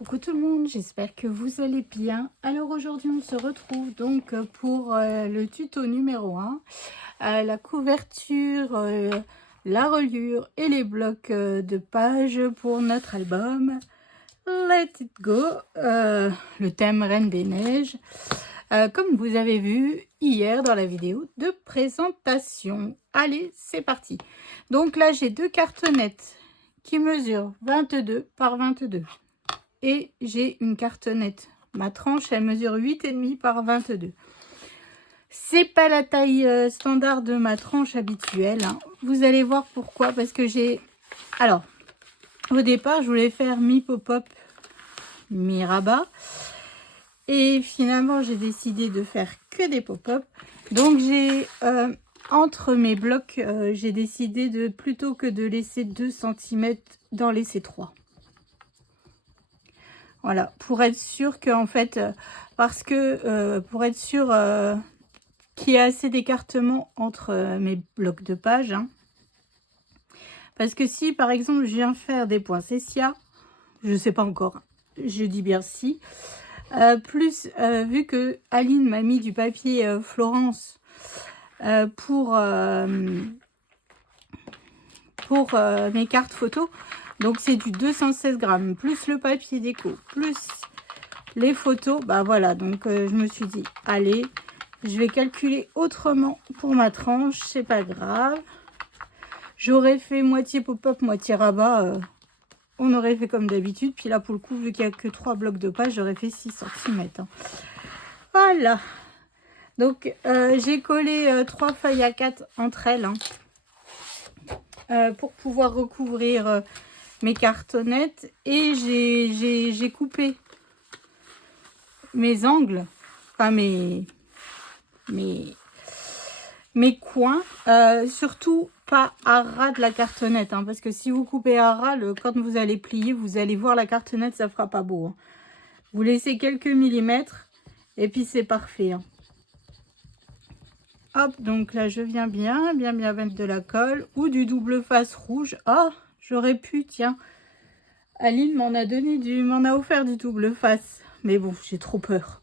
Coucou tout le monde, j'espère que vous allez bien. Alors aujourd'hui on se retrouve donc pour le tuto numéro 1. La couverture, la reliure et les blocs de pages pour notre album Let It Go, le thème Reine des Neiges, comme vous avez vu hier dans la vidéo de présentation. Allez, c'est parti. Donc là j'ai deux cartonnettes qui mesurent 22 par 22. Et j'ai une cartonnette. Ma tranche, elle mesure 8,5 par 22. C'est pas la taille standard de ma tranche habituelle, hein. Vous allez voir pourquoi. Parce que j'ai... Alors, au départ, je voulais faire mi-pop-up, mi-rabat. Et finalement, j'ai décidé de faire que des pop-up. Donc, j'ai... entre mes blocs, j'ai décidé de, plutôt que de laisser 2 cm, d'en laisser 3. Voilà, pour être sûr que, en fait, parce que pour être sûr qu'il y a assez d'écartement entre mes blocs de pages, hein. Parce que si, par exemple, je viens faire des poinsettias, je ne sais pas encore, je dis bien si, plus vu que Aline m'a mis du papier Florence pour mes cartes photos, donc c'est du 216 grammes, plus le papier déco, plus les photos, bah voilà, donc je me suis dit, allez, je vais calculer autrement pour ma tranche, c'est pas grave. J'aurais fait moitié pop-up, moitié rabat, on aurait fait comme d'habitude, puis là pour le coup, vu qu'il n'y a que 3 blocs de pages, j'aurais fait 6 cm. Hein. Voilà, donc j'ai collé 3 feuilles à 4 entre elles, hein, pour pouvoir recouvrir mes cartonnettes, et j'ai coupé mes angles, enfin mes coins, surtout pas à ras de la cartonnette, hein, parce que si vous coupez à ras, quand vous allez plier, vous allez voir la cartonnette, ça fera pas beau, hein. Vous laissez quelques millimètres et puis c'est parfait, hein. Hop, donc là je viens bien mettre de la colle ou du double face rouge. Oh, j'aurais pu, tiens, Aline m'en a offert du double face, mais bon, j'ai trop peur.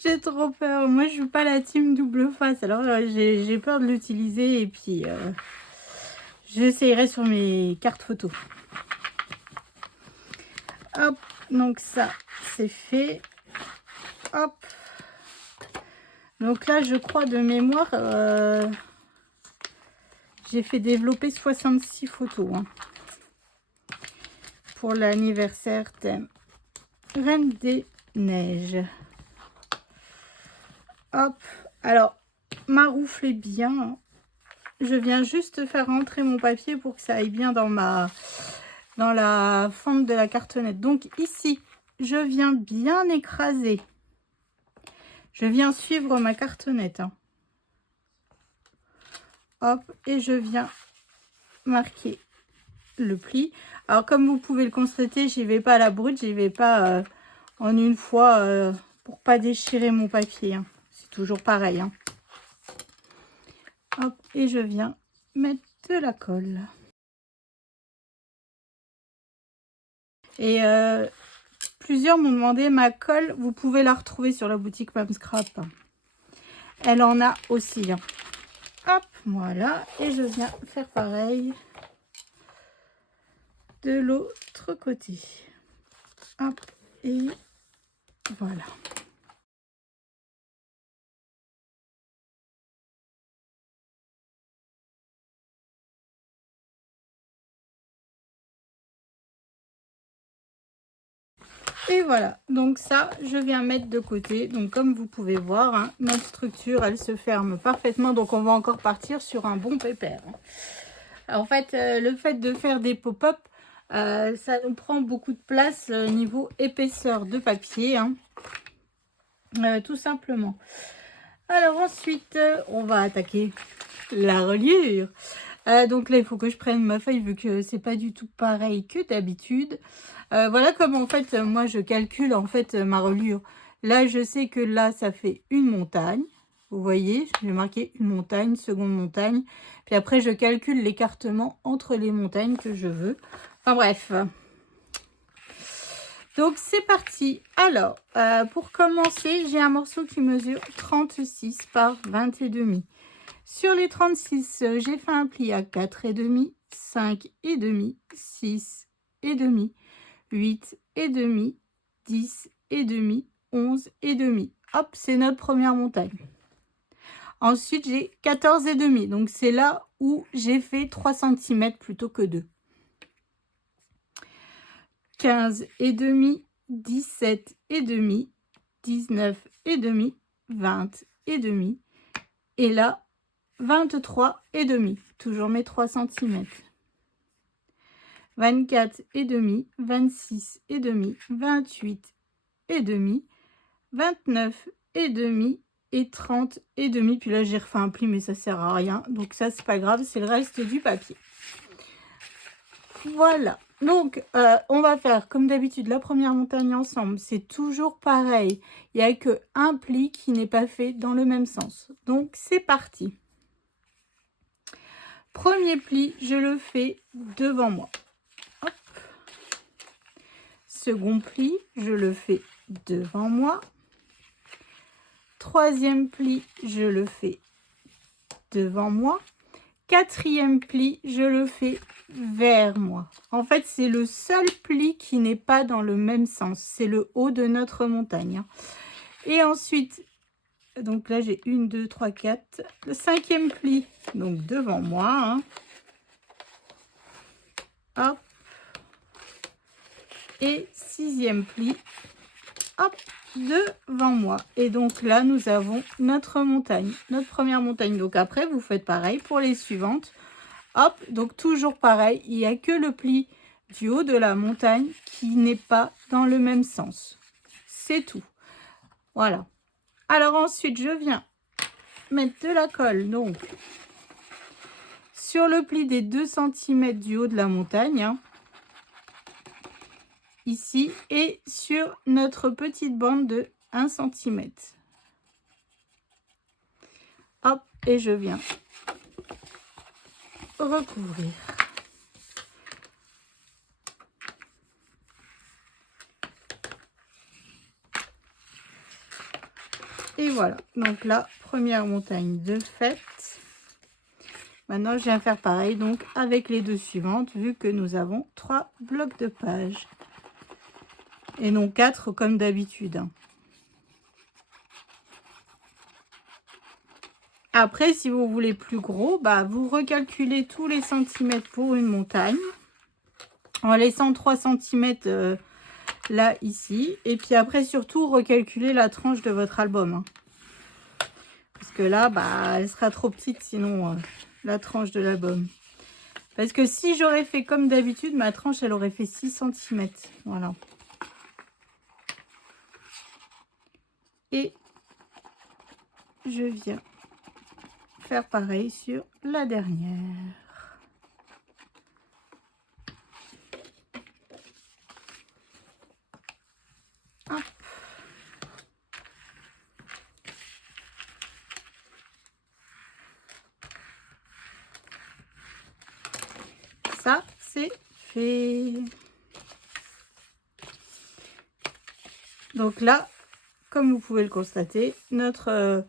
J'ai trop peur. Moi, je suis pas la team double face. Alors, j'ai peur de l'utiliser. Et puis, j'essayerai sur mes cartes photos. Hop. Donc, ça, c'est fait. Hop. Donc là, je crois de mémoire, j'ai fait développer 66 photos, hein, pour l'anniversaire thème Reine des Neiges. Hop, alors, maroufle est bien, hein. Je viens juste faire rentrer mon papier pour que ça aille bien dans la fente de la cartonnette. Donc ici, je viens bien écraser. Je viens suivre ma cartonnette, hein. Hop, et je viens marquer le pli. Alors comme vous pouvez le constater, j'y vais pas à la brute, j'y vais pas en une fois pour pas déchirer mon papier, hein. C'est toujours pareil, hein. Hop, et je viens mettre de la colle. Et plusieurs m'ont demandé ma colle, vous pouvez la retrouver sur la boutique Mam Scrap. Elle en a aussi, hein. Hop, voilà, et je viens faire pareil de l'autre côté. Hop, et voilà. Et voilà, donc ça, je viens mettre de côté. Donc comme vous pouvez voir, hein, notre structure, elle se ferme parfaitement. Donc on va encore partir sur un bon pépère, hein. Alors, en fait, le fait de faire des pop-up, ça nous prend beaucoup de place niveau épaisseur de papier, hein, tout simplement. Alors ensuite, on va attaquer la reliure. Donc là, il faut que je prenne ma feuille vu que c'est pas du tout pareil que d'habitude. Voilà comme en fait, moi je calcule en fait ma reliure. Là, je sais que là, ça fait une montagne. Vous voyez, je vais marquer une montagne, seconde montagne. Puis après, je calcule l'écartement entre les montagnes que je veux. Enfin bref. Donc, c'est parti. Alors, pour commencer, j'ai un morceau qui mesure 36 par 20,5. Sur les 36, j'ai fait un pli à 4,5, 5,5, 6,5, 8,5, 10,5, 11,5. Hop, c'est notre première montagne. Ensuite, j'ai 14,5. Donc, c'est là où j'ai fait 3 cm plutôt que 2. 15,5, 17,5, 19,5, 20,5. Et là, 23,5. Toujours mes 3 cm. 24,5, 26,5, 28,5, 29,5 et 30,5. Puis là, j'ai refait un pli, mais ça sert à rien. Donc ça, c'est pas grave, c'est le reste du papier. Voilà. Donc, on va faire comme d'habitude la première montagne ensemble. C'est toujours pareil. Il n'y a qu'un pli qui n'est pas fait dans le même sens. Donc, c'est parti. Premier pli, je le fais devant moi. Hop. Second pli, je le fais devant moi. Troisième pli, je le fais devant moi. Quatrième pli, je le fais vers moi. En fait, c'est le seul pli qui n'est pas dans le même sens. C'est le haut de notre montagne. Et ensuite, donc là, j'ai 1, 2, 3, 4. Le cinquième pli, donc devant moi. Hop. Et sixième pli, hop, devant moi. Et donc là, nous avons notre montagne, notre première montagne. Donc après, vous faites pareil pour les suivantes. Hop, donc toujours pareil, il n'y a que le pli du haut de la montagne qui n'est pas dans le même sens. C'est tout. Voilà. Alors ensuite, je viens mettre de la colle, donc, sur le pli des 2 cm du haut de la montagne. Ici, et sur notre petite bande de 1 cm. Hop, et je viens recouvrir. Et voilà, donc là, première montagne de fait. Maintenant, je viens faire pareil donc avec les deux suivantes, vu que nous avons 3 blocs de pages. Et non 4 comme d'habitude. Après, si vous voulez plus gros, bah, vous recalculez tous les centimètres pour une montagne. En laissant 3 cm là, ici. Et puis après, surtout, recalculer la tranche de votre album. Parce que là, bah, elle sera trop petite, sinon, la tranche de l'album. Parce que si j'aurais fait comme d'habitude, ma tranche, elle aurait fait 6 cm. Voilà. Et je viens faire pareil sur la dernière. Hop. Ça, c'est fait. Donc là, comme vous pouvez le constater, notre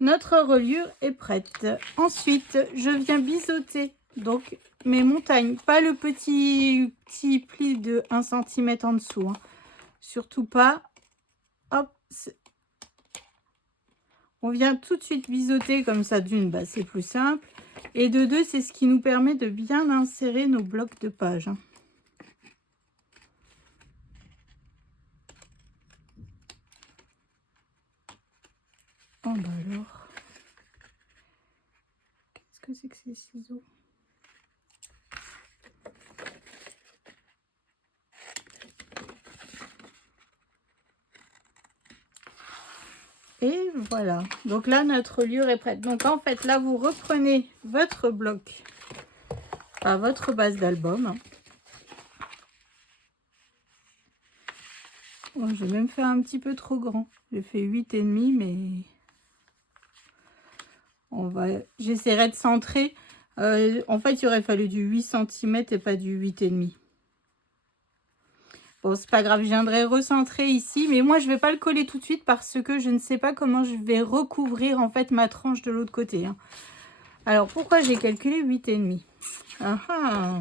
reliure est prête. Ensuite, je viens biseauter donc mes montagnes, pas le petit pli de 1 cm en dessous, hein. Surtout pas. Hop, on vient tout de suite biseauter comme ça. D'une, bah, c'est plus simple, et de deux, c'est ce qui nous permet de bien insérer nos blocs de pages, hein. Oh bah alors, qu'est-ce que c'est que ces ciseaux? Et voilà, donc là notre reliure est prête. Donc en fait là, vous reprenez votre bloc à votre base d'album. Oh, j'ai même fait un petit peu trop grand, j'ai fait 8,5, mais j'essaierai de centrer. En fait, il aurait fallu du 8 cm et pas du 8,5. Bon, c'est pas grave, je viendrai recentrer ici. Mais moi, je vais pas le coller tout de suite parce que je ne sais pas comment je vais recouvrir en fait ma tranche de l'autre côté. Hein. Alors, pourquoi j'ai calculé 8,5? Ah ah.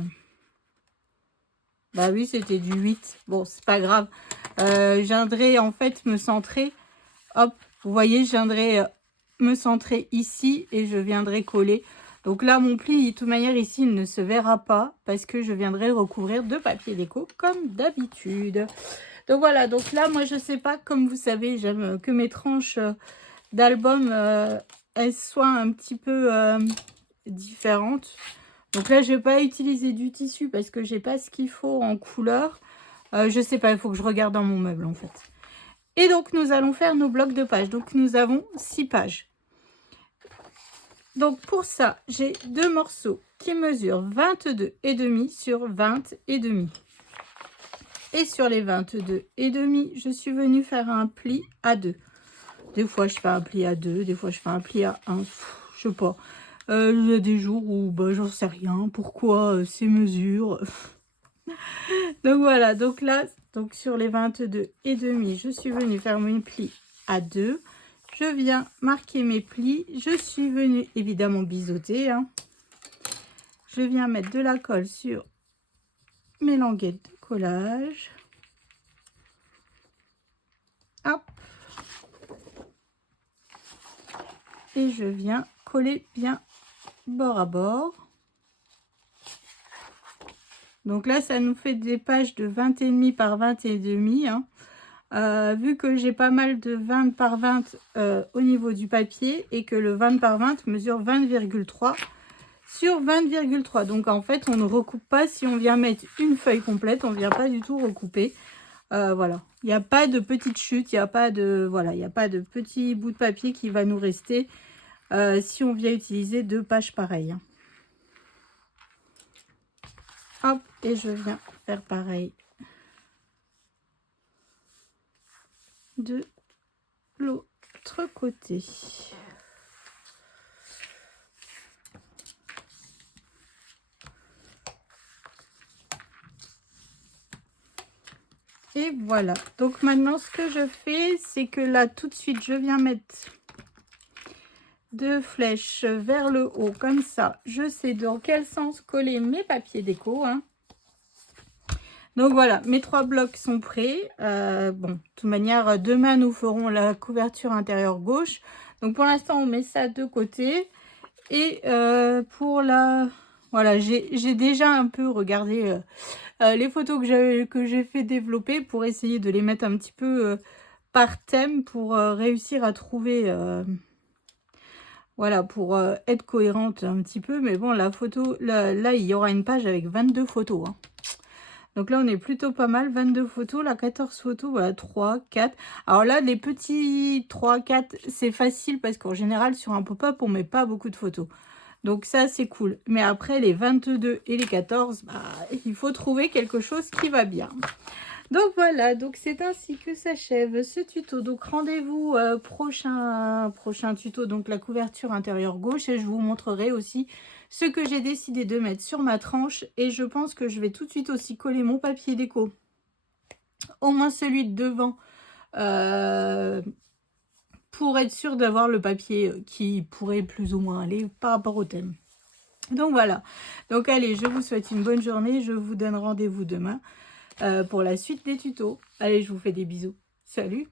Bah oui, c'était du 8. Bon, c'est pas grave. Je viendrai en fait me centrer. Hop, vous voyez, je viendrai me centrer ici et je viendrai coller. Donc là, mon pli, de toute manière, ici, il ne se verra pas parce que je viendrai recouvrir de papier déco comme d'habitude. Donc voilà, donc là, moi, je sais pas, comme vous savez, j'aime que mes tranches d'album, elles soient un petit peu différentes. Donc là, je vais pas utiliser du tissu parce que j'ai pas ce qu'il faut en couleur. Je sais pas, il faut que je regarde dans mon meuble en fait. Et donc, nous allons faire nos blocs de pages. Donc, nous avons 6 pages. Donc, pour ça, j'ai 2 morceaux qui mesurent 22,5 sur 20,5. Et sur les 22,5, je suis venue faire un pli à 2. Des fois, je fais un pli à 2, des fois, je fais un pli à 1. Je sais pas. Il y a des jours où bah, j'en sais rien. Pourquoi ces mesures? Donc voilà, donc là, donc sur les 22,5, je suis venue faire mes plis à 2. Je viens marquer mes plis. Je suis venue évidemment biseauter. Hein. Je viens mettre de la colle sur mes languettes de collage. Hop. Et je viens coller bien bord à bord. Donc là, ça nous fait des pages de 20,5 par 20,5. Hein. Vu que j'ai pas mal de 20 par 20 au niveau du papier et que le 20 par 20 mesure 20,3 sur 20,3. Donc en fait, on ne recoupe pas. Si on vient mettre une feuille complète, on ne vient pas du tout recouper. Voilà. Il n'y a pas de petite chute, il n'y a pas de voilà, il n'y a pas de petit bout de papier qui va nous rester si on vient utiliser 2 pages pareilles. Hein. Hop, et je viens faire pareil de l'autre côté. Et voilà. Donc maintenant, ce que je fais, c'est que là, tout de suite, je viens mettre 2 flèches vers le haut, comme ça. Je sais dans quel sens coller mes papiers déco. Hein. Donc voilà, mes 3 blocs sont prêts. Bon, de toute manière, demain, nous ferons la couverture intérieure gauche. Donc pour l'instant, on met ça de côté. Et pour la... Voilà, j'ai déjà un peu regardé les photos que j'ai fait développer pour essayer de les mettre un petit peu par thème pour réussir à trouver... voilà, pour être cohérente un petit peu. Mais bon, la photo, là, il y aura une page avec 22 photos. Hein. Donc là, on est plutôt pas mal. 22 photos, là, 14 photos, voilà, 3, 4. Alors là, les petits 3, 4, c'est facile parce qu'en général, sur un pop-up, on met pas beaucoup de photos. Donc ça, c'est cool. Mais après, les 22 et les 14, bah, il faut trouver quelque chose qui va bien. Donc voilà, donc c'est ainsi que s'achève ce tuto. Donc rendez-vous prochain tuto, donc la couverture intérieure gauche. Et je vous montrerai aussi ce que j'ai décidé de mettre sur ma tranche. Et je pense que je vais tout de suite aussi coller mon papier déco. Au moins celui de devant. Pour être sûr d'avoir le papier qui pourrait plus ou moins aller par rapport au thème. Donc voilà. Donc allez, je vous souhaite une bonne journée. Je vous donne rendez-vous demain pour la suite des tutos. Allez, je vous fais des bisous. Salut!